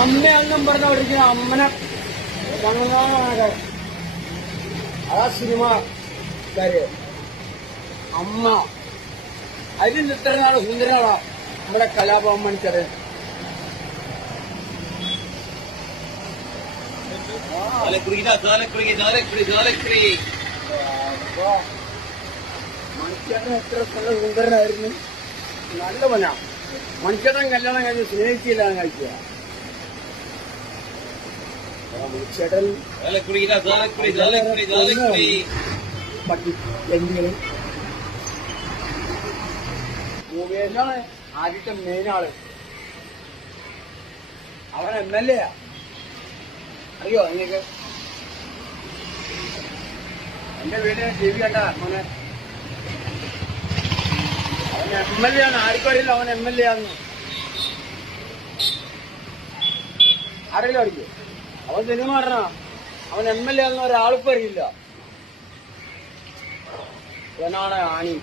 അമ്മയെന്നും പറഞ്ഞ പഠിക്കുന്ന അമ്മനെ ഞങ്ങളാണ് അതാ സിനിമ കാര്യം അമ്മ. അതിൽ ഇത്ര നാൾ നമ്മുടെ കലാഭവൻ ചാലക്കുടി മണിച്ചേട്ടൻ എത്ര നല്ല സുന്ദരനായിരുന്നു. നല്ല പന മണിച്ചേട്ടൻ കല്യാണം കഴിഞ്ഞ് സ്നേഹിച്ചില്ലാണ് കഴിക്കുക പട്ടി. എന്തിനും മുകേഷാണ് ആദ്യത്തെ മെയിൻ ആൾ. അവൻ എം എൽ എ അറിയോ നിങ്ങൾക്ക് എന്റെ വീട് ടി വി കണ്ട മോനെ. അവൻ എം എൽ എ ആണ്. ആർക്കും അറിയില്ല അവൻ എം എൽ എ ആണെന്ന്. അറിയില്ല അറിയോ അവൻ സിനിമ പറഞ്ഞ അവൻ എം എൽ എ ആണെന്ന് ഒരാൾക്കും അറിയില്ല. ഇവനാണ് ആണി